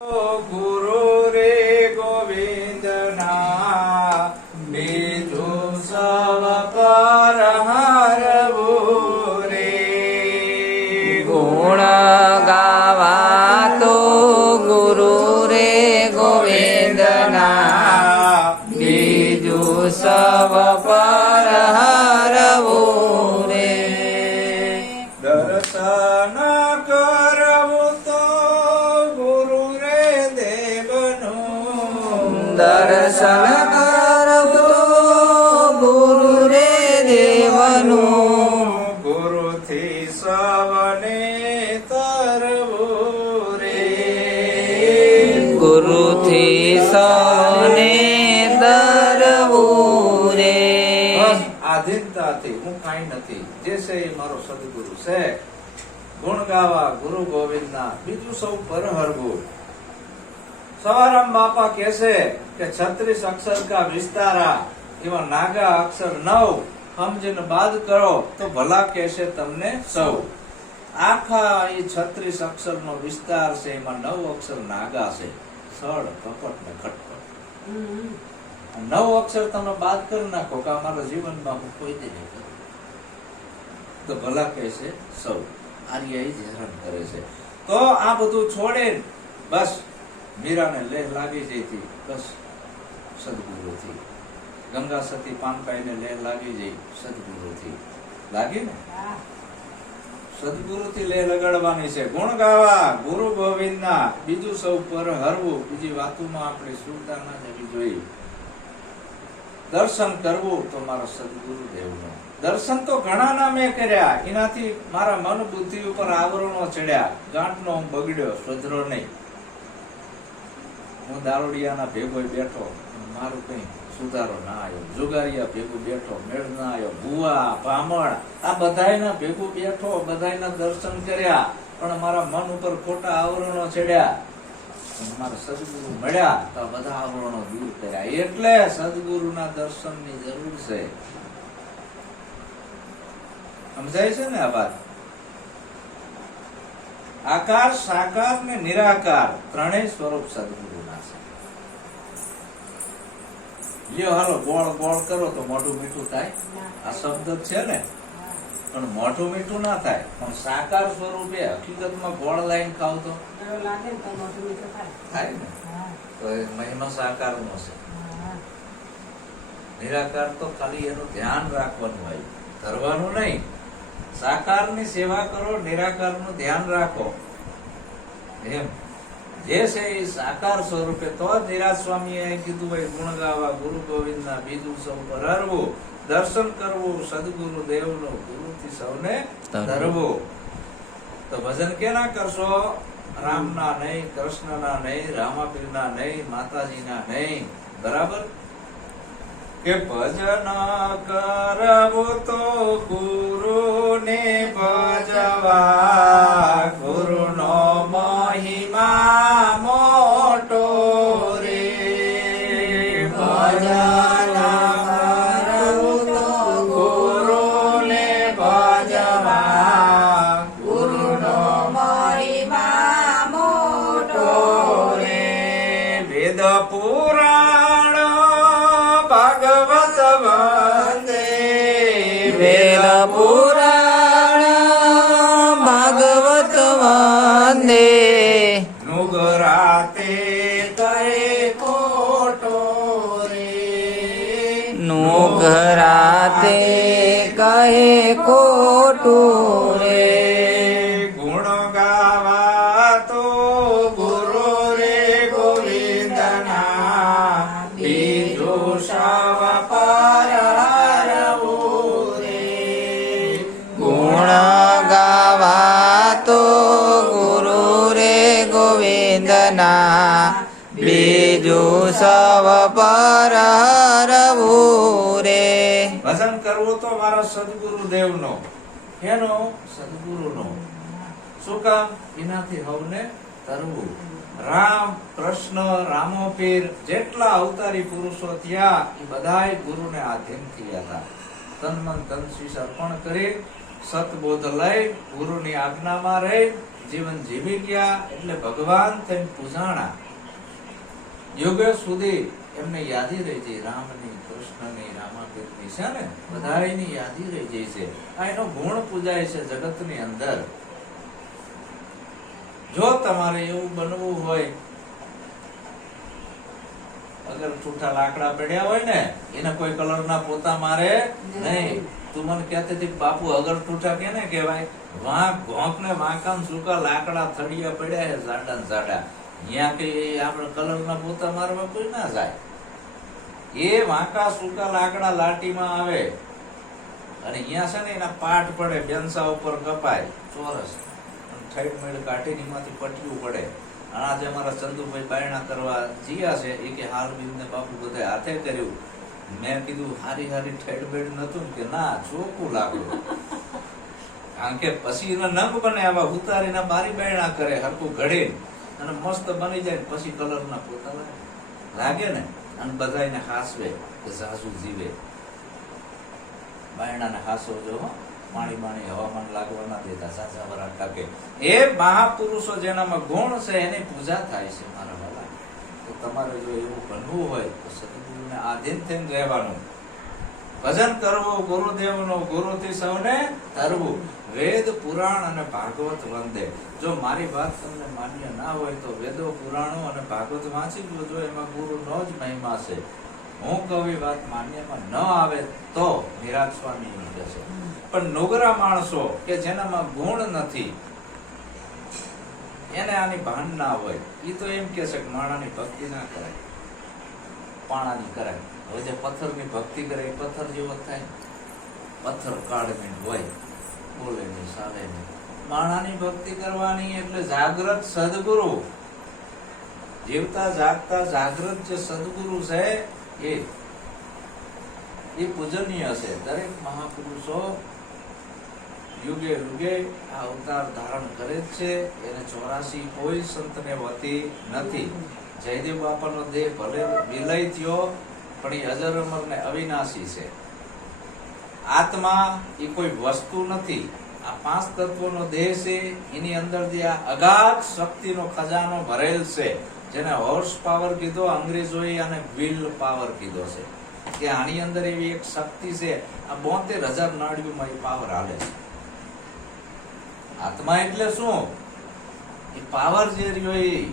ગુરુ રે આધીનતાથી હું કાંઈ નથી. જે છે એ મારો સદગુરુ છે. ગુણ ગાવા ગુરુ ગોવિંદના. બીજું સૌ પર હરવું સવારામ બાપા કહે કે છત્રીસ અક્ષર કા વિસ્તારા, એવા નાગા અક્ષર નવ. સમજીને બાદ કરો તો ભલા કહેશે તમને સૌ. આખા એ છત્રીસ અક્ષર નો વિસ્તાર છે, એમાં નવ અક્ષર નાગા છે. સળ, કપટ ને ખટપટ નવ અક્ષર તમે બાદ કરી નાખો કે અમારા જીવનમાં હું કોઈ દે નહીં તો ભલા કહે છે સૌ આર્ય જ હેરાન કરે છે. તો આ બધું છોડે બસ મીરાને લેહ લાગી જઈ હતી બસ સદગુરુથી. ગંગા સતી પાનકાઈને લેહ લાગી જઈ સદગુરુથી. લાગી ને? સદગુરુથી લેહ લગાડવાની છે. ગુણ ગાવા ગુરુ ગોવિંદના બીજું સૌ પર હરવું બીજી વાતોમાં આપણે સુરતા ના જવી જોઈએ દર્શન કરવું તો મારા સદગુરુ દેવનું. દર્શન તો ઘણા ના મેં કર્યા, એનાથી મારા મન બુદ્ધિ ઉપર આવરણો ચડ્યા. ગાંઠનો બગડ્યો સુધરો નહીં. હું દારૂડિયાના ભેગો બેઠો, મારું કઈ સુધારો ના આવ્યો. જુગારિયા ભેગું બેઠો, મેળ ના આવ્યો. ભુવા, ભામણ, આ બધાયના ભેગું બેઠો, બધાયના દર્શન કર્યા. પણ મારા મન ઉપર ખોટા આવરણો ચડ્યા. આકાર, સાકાર ને નિરાકાર ત્રણેય સ્વરૂપ સદગુરુના છે. લ્યો, હાલો, ગોળ ગોળ કરો તો મોઢું મીઠું થાય. આ શબ્દ છે ને. પણ મોઢું મીઠું ના થાય. પણ સાકાર સ્વરૂપે હકીકતમાં ગોળ લાઈન ખાવ તો? થાય ને. તો એ મહિમા છે. નિરાકાર તો ખાલી એનું ધ્યાન રાખવાનું હોય. ધરવાનું નહીં. સાકારની સેવા કરો નિરાકારનું ધ્યાન રાખો. એમ. જે છે એ સાકાર સ્વરૂપે તો જ નિરાજ સ્વામીએ કીધું ભાઈ ગુણ ગાવા ગુરુ ગોવિંદના બીજું સૌ પરરવું દર્શન કરવું સદગુરુ દેવનું ગુરુથી સૌને ધરવું. તો ભજન કેના કરશો? રામના નહીં, કૃષ્ણના નહીં, રામાપીરના નહીં, માતાજીના નહીં. બરાબર? કે ભજન કરવું તો ગુરુને ભજવા, ગુરુનો મહિમા કહે ખોટું રે. ગુણ ગાવા તો ગુરુ રે ગોવિંદના બીજું શવ પર રે. ગુણ ગાવા તો ગુરુ રે ગોવિંદના બીજું સવ પર હરવું કરવું તો મારા સદગુરુ દેવનો. એનો સદગુરુનો. શું કામ? એનાથી હવને તરવું. રામ, કૃષ્ણ, રામો પીર, જેટલા અવતારી પુરુષો થયા, એ બધા ગુરુને આધીન થયા હતા. તન મન તન શીશ અર્પણ કરી, સતબોધ લઈ, ગુરુની આજ્ઞામાં રહી, જીવન જીવી ગયા, એટલે ભગવાન તેમ પૂજાણા. યુગ સુધી એમને યાદી રહી જાય. રામની કૃષ્ણની રામાપીરની. છે ને? બધાયની યાદી રહી જાય છે. આ એનો ગુણ પૂજાય છે જગતની અંદર. જો તમારે એવું બનવું હોય અગર છૂટા લાકડા પડ્યા હોય ને એને કોઈ કલર ના પોતા મારે નહીં. તું મને કહેતી હતી બાપુ અગર ઠૂઠા કેને કહેવાય? વાંક ઘોંક ને વાંકા ને સૂકા લાકડા થડિયા પડ્યા છે ઝાડા. ને જાડા અહીંયા કે આપણે કલર ના પોતા મારવા કોઈ ના જાય. એ વાંકા સૂકા લાકડા લાટીમાં આવે. અને અહીંયા છે ને એના પાટ પડે બેન્સા ઉપર કપાય, ચોરસ. ઠેઠ મેળ કાઢીને એમાંથી પટ્યું પડે. અને આજે અમારા ચંદુભાઈ બાયણા કરવા જીયા છે, એ કે હાલ બીજને બાપુ બધે હાથે કર્યું. મેં કીધું, હારી હારી ઠેડ બેડ નતું. કે ના, ચોખ્ખું લાગ્યું કારણ કે પછી એના નંગ બને, આવા ઉતારીને બારી બાયણા કરે હરકું ઘડે અને મસ્ત બની જાય પછી કલરના પોતા. લાગે ને? અને બધા એને હાસવે કે સાસુ જીવે. બાયણાને હાસો જો માણી માણી હવામાન લાગવા ના દેતા સાસા વરા કાકે. એ મહાપુરુષો જેનામાં ગુણ છે, એની પૂજા થાય છે મારા વાલા. તો તમારે જો એવું બનવું હોય, તો સદગુરુને આધીન થઈને રહેવાનું. ભજન કરવું, ગુરુદેવનું ગુરુથી સૌને તરવું. વેદ પુરાણ અને ભાગવત વંદે. જો મારી વાત તમને માન્ય ના હોય તો વેદો, પુરાણો અને ભાગવત વાંચી જોજો એમાં ગુરુનો જ મહિમા છે. હું કહું વાત માન્યમાં ન આવે તો નિરાજ સ્વામી છે. પણ નોગરા માણસો કે જેનામાં ગુણ નથી, એને આની ભાન ના હોય. એ તો એમ કે છે કે માણાની ભક્તિ ના કરાય. પાણાની કરાય. હવે જે પથ્થરની ભક્તિ કરે, એ પથ્થર જેવો થાય પથ્થર કાળમીન હોય. બોલે નહીં માણાની ભક્તિ કરવાની એટલે જાગ્રત સદગુરુ. જીવતા જાગતા જાગ્રત જે સદગુરુ છે એ એ પૂજનીય છે. દરેક મહાપુરુષો યુગે યુગે આ અવતાર ધારણ કરે જ છે. એને ચોરાસી કોઈ સંતને વતી નથી. જયદેવ બાપાનો દેહ ભલે વિલય થયો, પણ એ અજર અમર ને અવિનાશી છે. આત્મા એ કોઈ વસ્તુ નથી. આ પાંચ તત્વોનો દેહ છે. એની અંદર જે આ અગાધ શક્તિનો ખજાનો ભરેલ છે, જેને હોર્સ પાવર કીધો અંગ્રેજોએ અને વિલ પાવર કીધો છે. કે આની અંદર એવી એક શક્તિ છે, આ બોતેર હજાર નાડીઓમાં એ પાવર હાલે છે. આત્મા એટલે શું? એ પાવર જે રહ્યો એ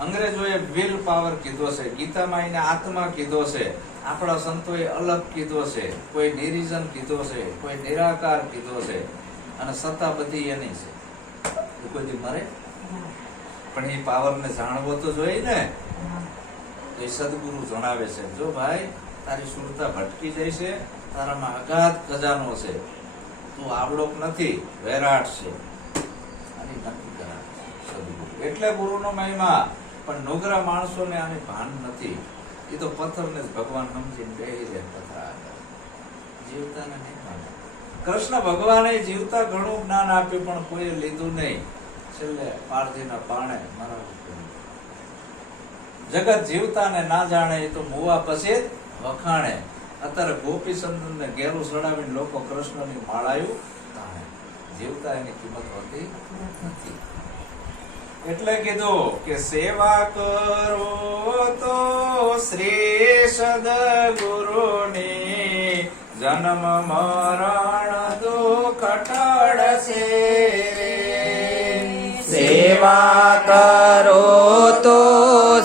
અંગ્રેજોએ વિલ પાવર કીધો છે, ગીતામાં એને આત્મા કીધો છે. આપણા સંતોએ અલગ કીધો છે કોઈ નિરીજન કીધો છે કોઈ નિરાકાર કીધો છે અને સત્તા બધી એની છે. એ કોઈ મરે? પણ એ પાવરને જાણવો તો જોઈએ ને. તો એ સદગુરુ જણાવે છે, જો ભાઈ, તારી સુરતા ભટકી જાય છે, તારામાં અગાધ ખજાનો છે. તું આવડોક નથી, વેરાટ છે. આની નક્કી કરાવે સદગુરુ. એટલે ગુરુનો મહિમા, પણ નોગરા માણસોને આની ભાન નથી. એ તો પથ્થરને જ ભગવાન સમજીને બેહી જાય પથ્થર આગળ. જીવતાને નહીં માને. કૃષ્ણ ભગવાને જીવતા ઘણું જ્ઞાન આપ્યું, પણ કોઈએ લીધું નહીં. છેલ્લે પારધીના પાણે મારા જગત જીવતાને ના જાણે એ તો મુવા પછી વખાણે. અત્યારે ગોપીચંદન ને ઘેરું સડાવીને લોકો કૃષ્ણની માળાયું જીવતા એની કિંમત હોતી નથી. એટલે કીધું કે સેવા કરો તો શ્રી સદગુરુની જન્મ, મરણ દુઃખ ટળશે સેવા કરો તો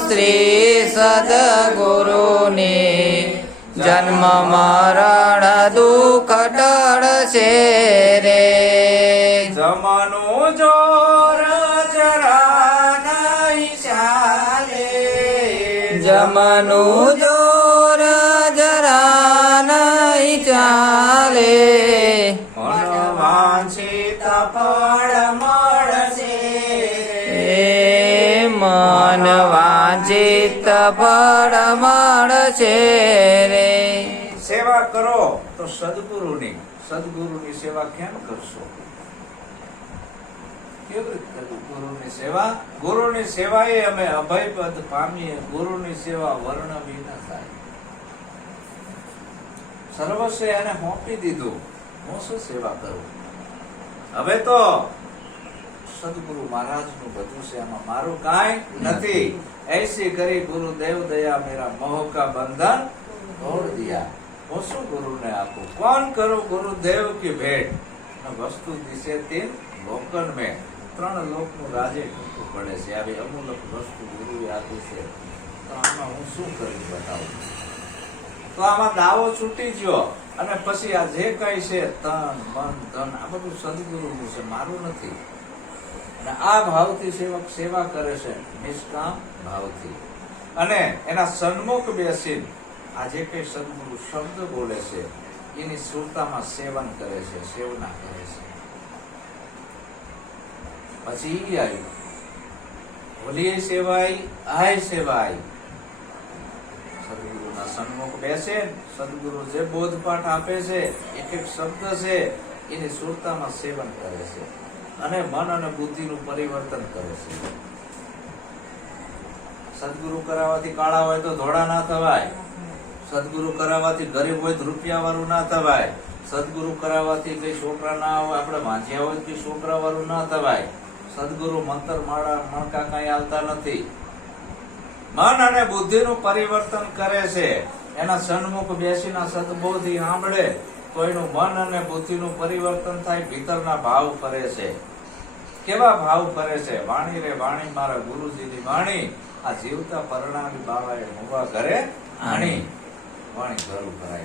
શ્રી સદગુરુની જન્મ, મરણ દુઃખ ટળશે જમનું જોર જરા નહીં ચાલે. વાંછિત ફળ મળશે. મન વાંચિત ફળ મળશે રે. સેવા કરો તો સદગુરુની સદગુરુની સેવા કેમ કરશો? કેવી રીતે કરવી? ગુરુની સેવા? ગુરુની સેવા એ અમે અભય પામીએ. ગુરુની સેવા વર્ણ વિના થાય. સર્વસ્વ એને હોપી દીધું. હું શું સેવા કરું? હવે તો સદગુરુ મહારાજનું બધું છે. એમાં મારું કાંઈ નથી. એસી કરી ગુરુ દેવ દયા મેરા મોહ બંધન તોડ દિયા. હું શું ગુરુ ને આપું? કોણ કરું ગુરુ દેવ કે ભેટ? વસ્તુ દિશે તીન લોકન મેં. ત્રણ લોકનું રાજે ટૂંકું પડે છે. આવી અમૂલક વસ્તુ ગુરુએ આપી છે. તો આમાં હું શું કરી બતાવું? તો આમાં દાવો છૂટી ગયો અને પછી આ જે કઈ છે, તન, મન, ધન, આ બધું સદગુરુનું છે. મારું નથી. અને આ ભાવથી સેવક સેવા કરે છે. નિષ્કામ ભાવથી. અને એના સન્મુખ બેસીને આ જે કઈ સદગુરુ શબ્દ બોલે છે, એની સુરતામાં સેવન કરે છે, સેવના કરે છે. પછી ઈ આવ્યું ભોલીએ સેવાય, આય સેવાય. સદગુરુના સન્મુખ બેસે, સદગુરુ જે બોધપાઠ આપે છે, એક એક શબ્દ છે, એની સુરતામાં સેવન કરે છે અને મન અને બુદ્ધિનું પરિવર્તન કરે છે. સદગુરુ કરાવવાથી કાળા હોય તો ધોળા ના થવાય. સદગુરુ કરાવવાથી ગરીબ હોય તો રૂપિયા વાળું ના થવાય. સદગુરુ કરાવવાથી કઈ છોકરા ના હોય, આપણે વાંચ્યા હોય તો છોકરા વાળું ના થવાય. સદગુરુ મંતર માળા મણકા કઈ આવતા નથી. મન અને બુદ્ધિનું પરિવર્તન કરે છે. એના સન્મુખ બેસીના સદબોધી સાંભળે. એનું મન અને બુદ્ધિનું પરિવર્તન થાય, ભીતરના ભાવ ફરે છે. કેવા ભાવ ફરે છે? વાણી રે વાણી, મારા ગુરુજીની વાણી. આ જીવતા પરણાવી બાવાએ મુવા ઘરે આણી. વાણી ઘરું ભરાય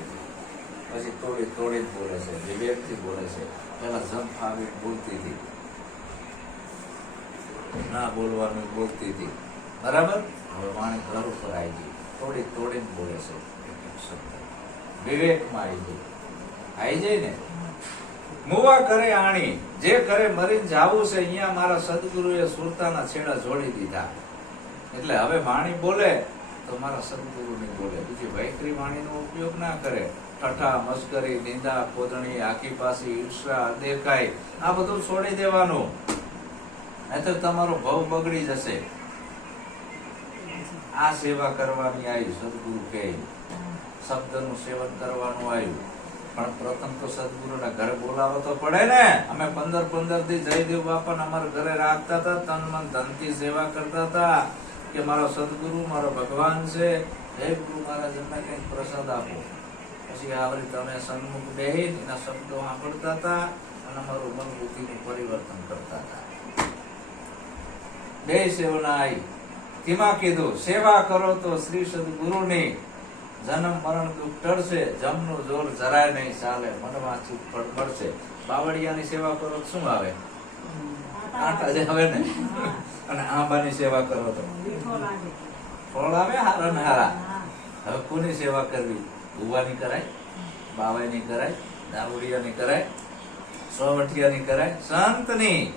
પછી તોડી તોડી બોલે છે, વિવેકથી બોલે છે. પેલા જમ ફાવી બોલતી હતી. ના બોલવાનું બોલતી હતી. બરાબર? હવે વાણી ઘર ઉપર આવી ગઈ. થોડી તોડીને બોલે છે. શબ્દ. વિવેકમાં આવી ગઈ આવી જાય ને? મુવા કરે આણી. જે કરે મરીને જાવું છે, અહીંયા મારા સદગુરુએ સુરતાના છેડા જોડી દીધા. એટલે હવે વાણી બોલે, તો મારા સદગુરુની બોલે. બીજી વૈખરી વાણીનો ઉપયોગ ના કરે. ઠઠા, મસ્કરી, નિંદા કોદણી આખી પાસી ઈર્ષા દેખાય. આ બધું છોડી દેવાનું. નહીં તમારો ભવ બગડી જશે. આ સેવા કરવાની આવી સદગુરુ કહે. શબ્દનું સેવન કરવાનું આવ્યું પણ પ્રથમ તો સદગુરુના ઘરે બોલાવો તો પડે ને. અમે પંદર પંદરથી જયદેવ બાપા અમારા ઘરે રાખતા હતા, તન મન ધનથી સેવા કરતા હતા કે મારો સદગુરુ, મારો ભગવાન છે. હે ગુરુ મહારાજ, એમને કંઈક પ્રસાદ આપો. પછી આવરી તમે સન્મુખ બેહી એના શબ્દો સાંભળતા હતા અને અમારું મન બુદ્ધિનું પરિવર્તન કરતા હતા. બે સેવના આવી તેમાં કીધું, સેવા કરો તો શ્રી સદગુરુની જન્મ મરણ દુઃખ ટળશે, જમનું જોર જરાય નહીં ચાલે, મનમાં ચૂપ પડશે બાવળિયાની સેવા કરો શું આવે? આટા જ આવે ને? અને આંબાની સેવા કરો તો? ફળ આવે હારા ને હારા? હવે કોની સેવા કરવી? ભુવાની કરાય? બાવાઈની કરાય? દારૂડિયાની કરાય? સોવઠિયાની કરાય? સંતની.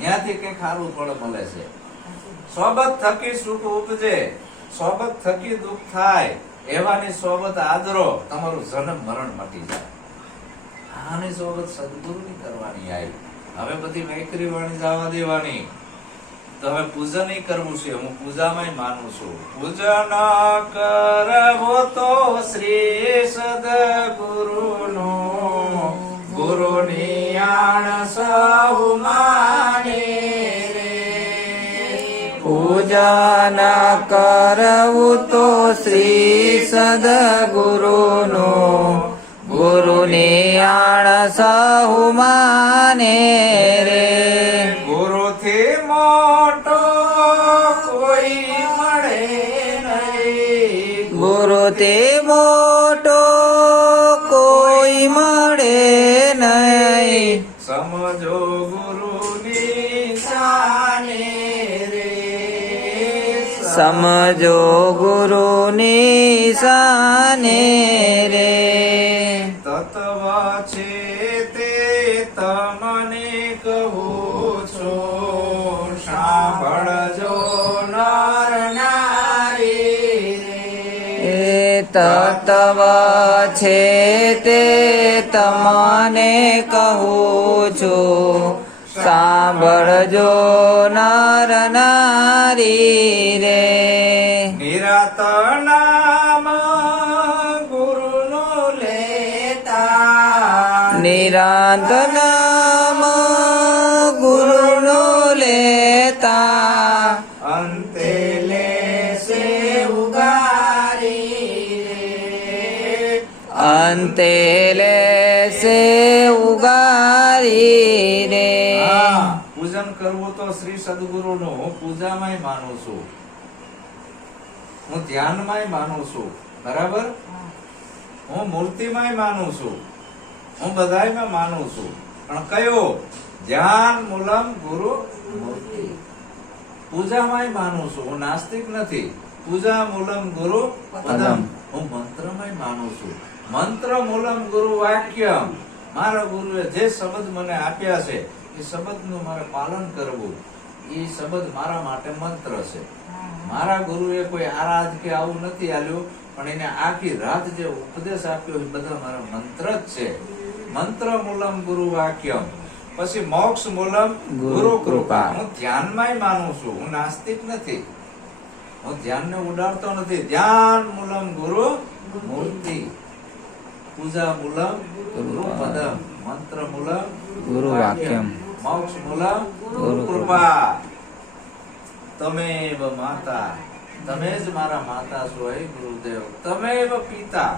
ત્યાંથી કંઈક સારું ફળ મળે છે. સોબત થકી સુખ ઉપજે, સોબત થકી દુઃખ થાય, એવાની સોબત આદરો, તમારું જન્મ મરણ મટી જાય. આની સોબત સદગુરુની કરવાની આવી હવે બધી વૈખરી વાણી જવા દેવાની. તો હવે પૂજન કરવું છે, હું પૂજામાં માનું છું. પૂજન કરવો તો શ્રી ગુરુ ની આણ સૌ માને. રે ના કરવું તો શ્રી સદગુરુનું સમજો ગુરુની સાને રે. તત્વ છે તે તમને કહું છો સાંભળજો નર નારી એ તત્વ છે તે તમને કહું છું સાંભળજો નર નારી રે. નિરત નામ ગુરુનો લેતા. નિરાંત નામ શ્રી સદગુરુનું પૂજામાંય માનું છું. હું ધ્યાનમાંય માનું છું. બરાબર? હું મૂર્તિમાંય માનું છું. હું બધાયમાં માનું છું. પણ કયો? ધ્યાન મૂલમ ગુરુ મૂર્તિ. પૂજામાંય માનું છું. હું નાસ્તિક નથી. પૂજા મૂલમ ગુરુ પદમ. હું મંત્રમાંય માનું છું. મંત્ર મૂલમ ગુરુ વાક્યમ. મારા ગુરુએ જે શબ્દ મને આપ્યા છે એ શબ્દનું મારે પાલન કરવું એ શબ્દ મારા માટે મંત્ર છે. મારા ગુરુએ કોઈ આરાધ કે આવું નથી આલ્યું પણ એને આખી રાત જે ઉપદેશ આપ્યો એ બધા મારા મંત્ર જ છે. મંત્ર મૂલમ ગુરુ વાક્યમ. પછી મોક્ષ મૂલમ ગુરુ. કૃપા. હું ધ્યાનમાં માનું છું. હું નાસ્તિક નથી. હું ધ્યાનને ઉડાડતો નથી. ધ્યાન મૂલમ ગુરુ મૂર્તિ. પૂજા મૂલમ ગુરુ પદમ. મંત્ર મૂલમ ગુરુ વાક્યમ. મોક્ષ મૂલમ ગુરુ કૃપા. તમે માતા તમે જ મારા માતા છો હે ગુરુદેવ. તમે પિતા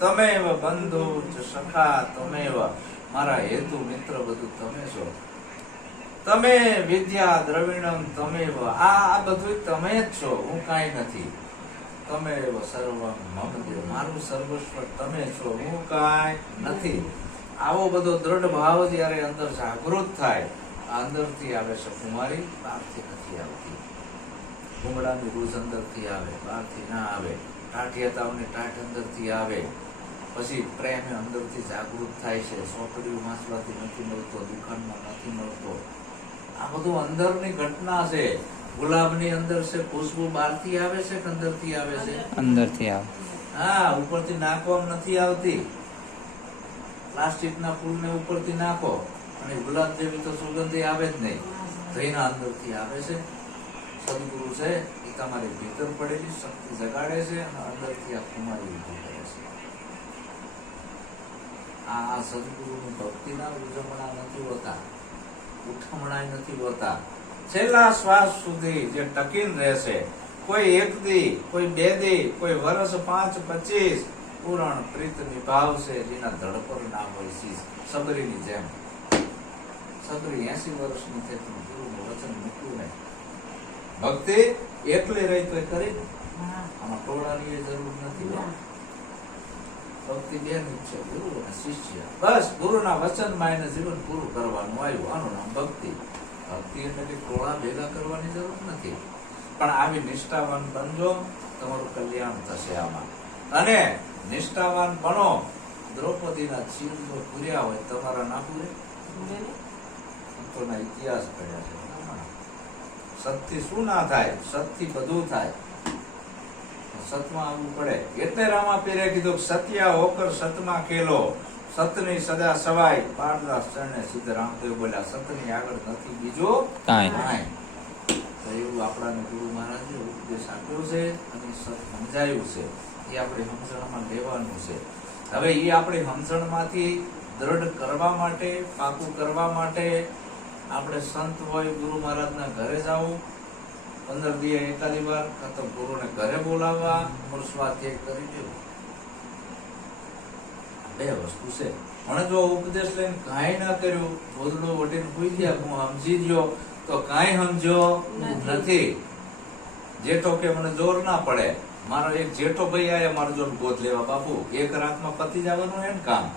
તમે બંધુ સખા તમે મારા હેતુ મિત્ર બધું તમે છો. તમે વિદ્યા દ્રવિણમ તમે આ આ બધું તમે જ છો હું કાંઈ નથી. તમે સર્વ મમ મારું સર્વસ્વ તમે છો હું કાંઈ નથી. આવો બધો દ્રઢ ભાવ જ્યારે અંદર જાગૃત થાય અંદરથી આવે છે કુમારી બહારથી નથી આવતી. ઘૂંઘળાની રૂઝ અંદરથી આવે બહારથી ના આવે. ટાઢિયાતાઓની ટાઢ અંદરથી આવે. પછી પ્રેમ અંદરથી જાગૃત થાય છે. સોપડીયું વાંચવાથી નથી મળતો દુકાનમાં નથી મળતો. આ બધું અંદરની ઘટના છે. ગુલાબની અંદર છે ખુશ્બુ બહારથી આવે છે કે અંદરથી આવે છે? અંદરથી આવે. હા ઉપરથી નાખવામાં નથી આવતી. પ્લાસ્ટિકના ફૂલને ઉપરથી નાખો અને ગુલાબ જેવી તો સુગંધી આવે જ નહીં. જઈના અંદરથી આવે છે. સદગુરુ છે, એ તમારી ભીતર પડેલી શક્તિ જગાડે છે અને અંદરથી આ કુમારી ઊભી કરે છે. આ સદગુરુની ભક્તિના ઉજવણા નથી હોતા. ઉઠમણા નથી હોતા. છેલ્લા શ્વાસ સુધી જે ટકીન રહેશે, કોઈ એક દી, કોઈ બે દી, કોઈ વર્ષ પાંચ, પચીસ પૂરણ પ્રીત નિભાવશે જેના ધડપર ના હોય શીશ સબરીની જેમ. સબરી એસી વર્ષની થઈ પણ ગુરુનું વચન મૂક્યું ને ભક્તિ એકલી રહી તો કરી આમાં ટોળાની જરૂર નથી ભક્તિ બેની છે, ગુરુ અને શિષ્ય. બસ, ગુરુના વચનમાં એને જીવન પૂરું કરવાનું આવ્યું. આનું નામ ભક્તિ. ભક્તિ એટલે કે ટોળા ભેગા કરવાની જરૂર નથી. પણ આવી નિષ્ઠાવાન બનજો, તમારું કલ્યાણ થશે આમાં. અને નિષ્ઠાવાન બનો. દ્રૌપદીના ચીર જો પૂર્યા હોય તમારા ના પૂરે સંતોના ઇતિહાસ કર્યા છે સતથી શું ના થાય? સતથી બધું થાય. સતમાં આવવું પડે. એટલે રામાપીરે કીધું સત્યા હોકર સતમાં કેલો સતની સદા સવાય. પારદાસ ચરણે સિદ્ધ રામદેવ બોલ્યા સતની આગળ નથી બીજો કાંઈ. એવું આપણાને ગુરુ મહારાજે ઉપદેશ આપ્યો છે અને સત સમજાયું છે. એ આપણે હમસણમાં લેવાનું છે. હવે એ આપણે હમસણમાંથી દ્રઢ કરવા માટે પાકું કરવા માટે આપણે સંત હોય ગુરુ મહારાજના ઘરે જવું પંદર દિવસ એકાદી વાર કાં તો ગુરુને ઘરે બોલાવવા મૂળ સ્વાધ્યાય કરી દેવું. બે વસ્તુ છે. પણ જો ઉપદેશ લઈને કાંઈ ના કર્યું ગોદડો વટીને ભૂલી ગયા હું સમજી ગયો તો કાંઈ સમજો નથી. જેઠો કે મને જોર ના પડે. મારો એક જેઠો ભાઈ આયા, મારો જો બોધ લેવા બાપુ. એક રાતમાં પતી જવાનું એમ કામ.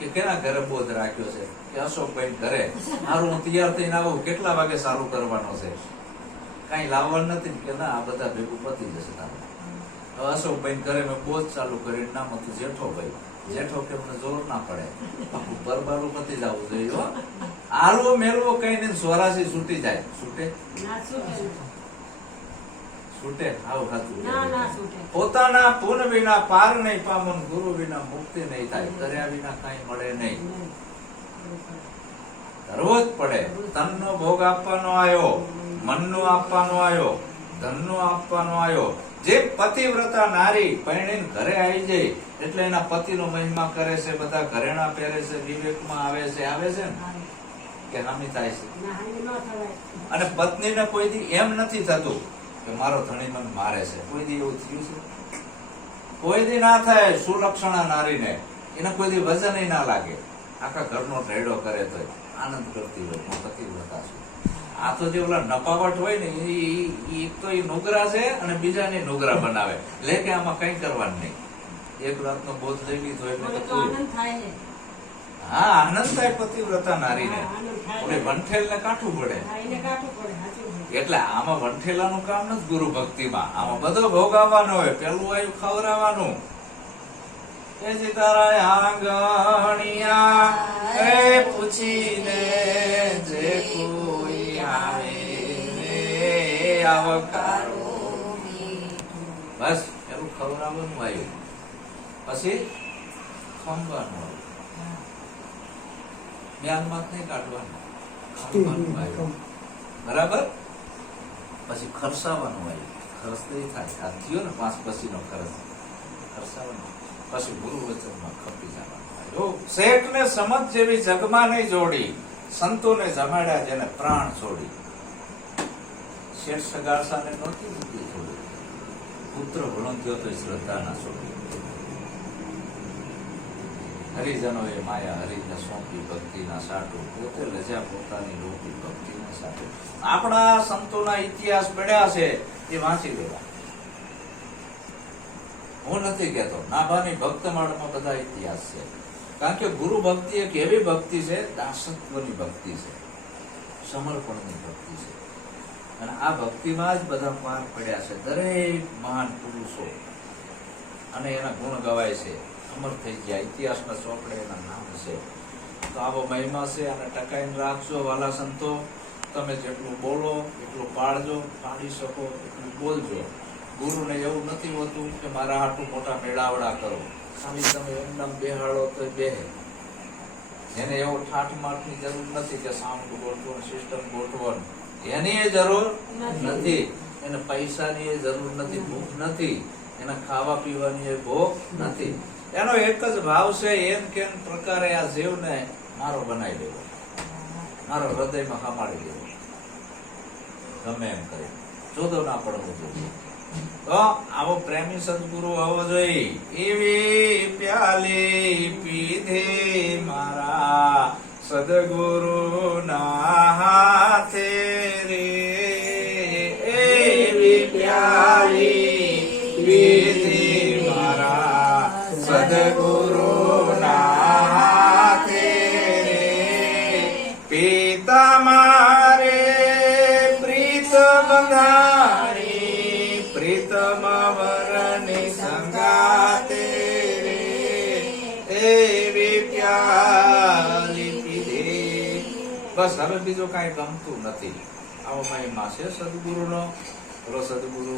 કે કેના ઘરે બોધ રાખ્યો છે? કે અશોકભાઈ ઘરે. મારું હું તૈયાર થઈને આવું. કેટલા વાગે સારું કરવાનો છે? કઈ લાવવાનું નથી કે ના, આ બધા ભેગું પતી જશે તારું. અશોકભાઈ ઘરે મેં બોધ ચાલુ કરી નામ હતું જેઠો ભાઈ. જેઠો કે મને જોર ના પડે. બાપુ, બરબારું પતી જવું જોઈએ આરવો મેળવો, કઈ નહીં સોરાસી છૂટી જાય. છૂટે. છૂટે આવું હતું ના, ના છૂટે. પોતાના પુન વિના પાર નહીં પામન ગુરુ વિના મુક્તિ નહીં થાય. કર્યા વિના કાંઈ મળે નહીં. કરવો જ પડે. તનનો ભોગ આપવાનો આવ્યો મનનો આપવાનો આવ્યો ધનનો આપવાનો આવ્યો. જે પતિવ્રતા નારી પરણીને ઘરે આવી જાય એટલે એના પતિનો મહિમા કરે છે બધા ઘરેણા પહેરે છે વિવેકમાં આવે છે આવે છે ને? કે હામી થાય છે. અને પત્નીને કોઈ દી એમ નથી થતું. કે મારો ધણી મને મારે છે. કોઈ દી એવું થયું છે? કોઈ દી ના થાય સુલક્ષણા નારીને. એને કોઈ દી વજન ના લાગે. આખા ઘરનો ઢેડો કરે તો આનંદ કરતી હોય હું પતિવ્રતા છું. આ તો જે ઓલા નપાવટ હોય ને એ તો એ નોગરા છે અને બીજાને નોગરા બનાવે. એટલે કે આમાં કઈ કરવાનું નહીં. એક રાતનો બોધ લઈ લીધો એટલે હા આનંદ થાય પતિવ્રતા નારીને. ભંઠેલ વંઠેલને કાઠું પડે. કાઠું પડે. એટલે આમાં વંઠેલાનું કામ નથી ગુરુ ભક્તિમાં. આમાં બધો ભોગાવવાનો હોય. પેલું આવ્યું ખવડાવવાનું. એ જે તારા આંગણિયા એ પૂછીને જે કોઈ આવે આવકારો બસ પેલું ખવડાવવાનું આવ્યું પછી ખંભાનું આવ્યું મ્યાનમાં નહીં કાઢવાનું. બરાબર? પછી ખર્ચાવાનું હોય. ખર્ચ નહીં થાય. આ થયો ને પાંચ પછીનો ખર્ચ. ખર્ચાવાનો. પછી ગુરુ વચનમાં ખપી જવાનું શેઠને સમજ જેવી જગમાં નહીં જોડી, સંતોને જમાડ્યા જેને પ્રાણ છોડી. શેઠ સગાસાને નહોતી બુદ્ધિ છોડી પુત્ર ભણો તો શ્રદ્ધા ના છોડી. હરિજનોએ માયા હરિને સોંપી ભક્તિના સાટો, પોતે લજા પોતાની રોપી ભક્તિના સાટો. આપણા સંતોના ઇતિહાસ પડ્યા છે, એ વાંચી લેવા. હું નથી કહેતો, નાભાની ભક્ત માળમાં બધા ઇતિહાસ છે. કારણ કે ગુરુ ભક્તિ એક એવી ભક્તિ છે, દાસત્વની ભક્તિ છે, સમર્પણની ભક્તિ છે. અને આ ભક્તિમાં જ બધા પાર પડ્યા છે, દરેક મહાન પુરુષો. અને એના ગુણ ગવાય છે. અમર થઈ ગયા. ઇતિહાસના ચોપડે એના નામ છે. તો આવો મહિમા છે અને ટકાઈને રાખજો વાલા સંતો. તમે જેટલું બોલો એટલું પાળજો પાડી શકો એટલું બોલજો. ગુરુને એવું નથી હોતું કે મારા હાટું મોટા મેળાવડા કરો. ખાલી તમે એમનામ બેહાડો તો બેહે. જેને એવો ઠાઠ માઠની જરૂર નથી કે સાઉન્ડ ગોઠવણ સિસ્ટમ ગોઠવણ. એની એ જરૂર નથી. એને પૈસાની એ જરૂર નથી ભૂખ નથી. એને ખાવા પીવાની એ ભોગ નથી. એનો એક જ ભાવ છે, એમ કેમ પ્રકારે આ જીવને મારો બનાવી દેવો. મારો હૃદયમાં હમાડી દેવો. ગમે એમ કરી. જોતો ના પડવું જોઈએ. તો આવો પ્રેમી સદગુરુ હોવો જોઈએ. એવી પ્યાલી પીધે મારા સદગુરુ ના હાથે. બસ હવે બીજું કાંઈ ગમતું નથી. આવો મહિમા છે સદગુરુનો બોલો સદગુરુ.